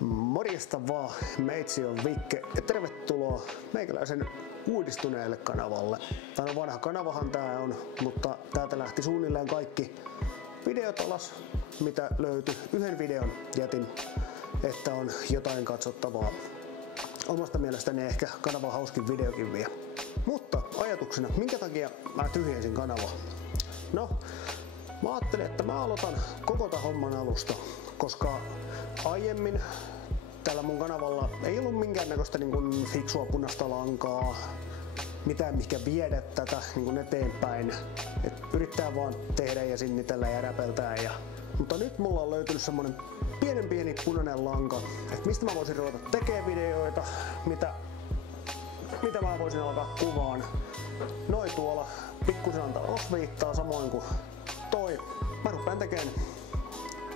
Morjesta vaan, meitsi on Vikke ja tervetuloa meikäläisen uudistuneelle kanavalle. Tämä on vanha kanavahan tää on, mutta täältä lähti suunnilleen kaikki videot alas, mitä löytyi. Yhden videon jätin, että on jotain katsottavaa. Omasta mielestäni ehkä kanavan hauskin videokin vielä. Mutta ajatuksena, minkä takia mä tyhjensin kanavaa? No, mä ajattelin, että mä aloitan koko tämän homman alusta, koska aiemmin tällä mun kanavalla ei ollut minkäännäköistä niin fiksua punaista lankaa, mitään mikä viedä tätä niin eteenpäin. Et yrittää vaan tehdä ja sinnitellä ja räpeltää. Mutta nyt mulla on löytynyt semmonen pieni punainen lanka, että mistä mä voisin ruveta tekemään videoita, mitä mä voisin alkaa kuvaan. Noi tuolla pikkusen antaa osviittaa samoin kuin toi. Mä rupean tekemään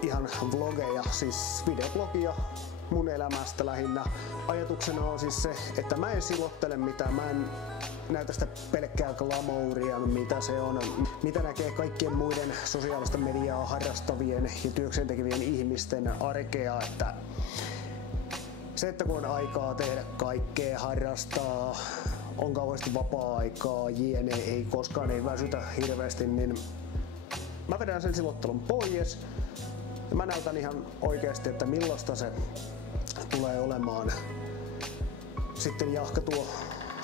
ihan vlogeja, siis videoblogia mun elämästä lähinnä. Ajatuksena on siis se, että mä en silottele mitään, mä en näytä sitä pelkkää glamouria, mitä se on, mitä näkee kaikkien muiden sosiaalista mediaa harrastavien ja työkseen tekevien ihmisten arkea, että se, että kun on aikaa tehdä kaikkea, harrastaa, on kauheasti vapaa-aikaa, jne, ei koskaan ei väsytä hirveästi, niin mä vedän sen silottelun pois ja mä näytän ihan oikeasti, että millaista se tulee olemaan. Sitten jahka tuo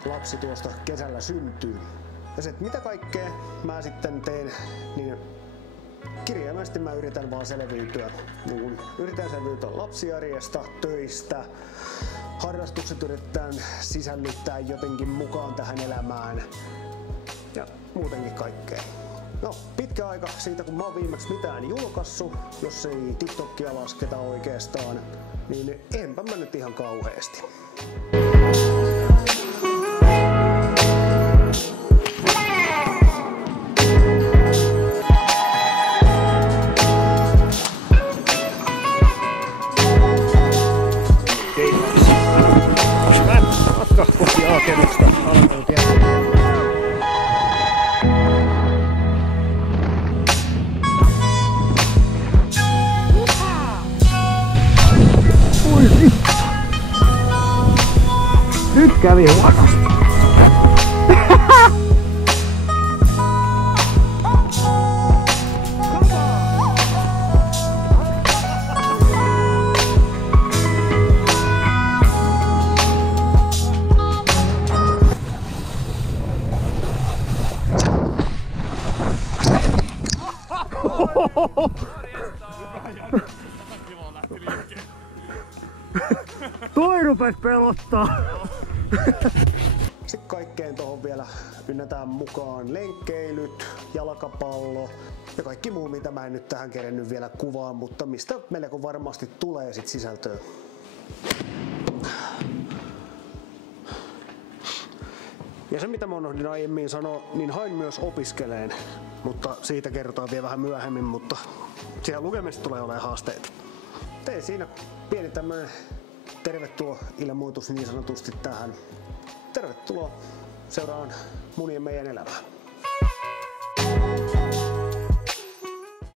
lapsi tuosta kesällä syntyy. Ja se, että mitä kaikkea mä sitten teen, niin kirjaimellisesti mä yritän vaan selviytyä. Niin yritän selviytyä lapsiarjesta, töistä, harrastukset yritetään sisällyttää jotenkin mukaan tähän elämään ja muutenkin kaikkea. No, pitkä aika siitä kun mä oon viimeksi mitään julkaissut, jos ei TikTokia lasketa oikeastaan, niin enpä mä nyt ihan kauheesti. Matka kohti A-kerrosta alkanut jälkeen. Nyt kävi huonosti. Toi rupes pelottaa! Sitten kaikkeen tohon vielä ynnätään mukaan lenkkeilyt, jalkapallo ja kaikki muu, mitä mä en nyt tähän kerennyt vielä kuvaan, mutta mistä melko varmasti tulee sit sisältöä. Ja se mitä mä unohdin aiemmin sanoa, niin hain myös opiskeleen, mutta siitä kerrotaan vielä vähän myöhemmin, mutta siellä lukemista tulee olemaan haasteita. Tein siinä pieni tämmönen tervetuloa ilmoitus niin sanotusti tähän. Tervetuloa seuraan mun ja meidän elämää.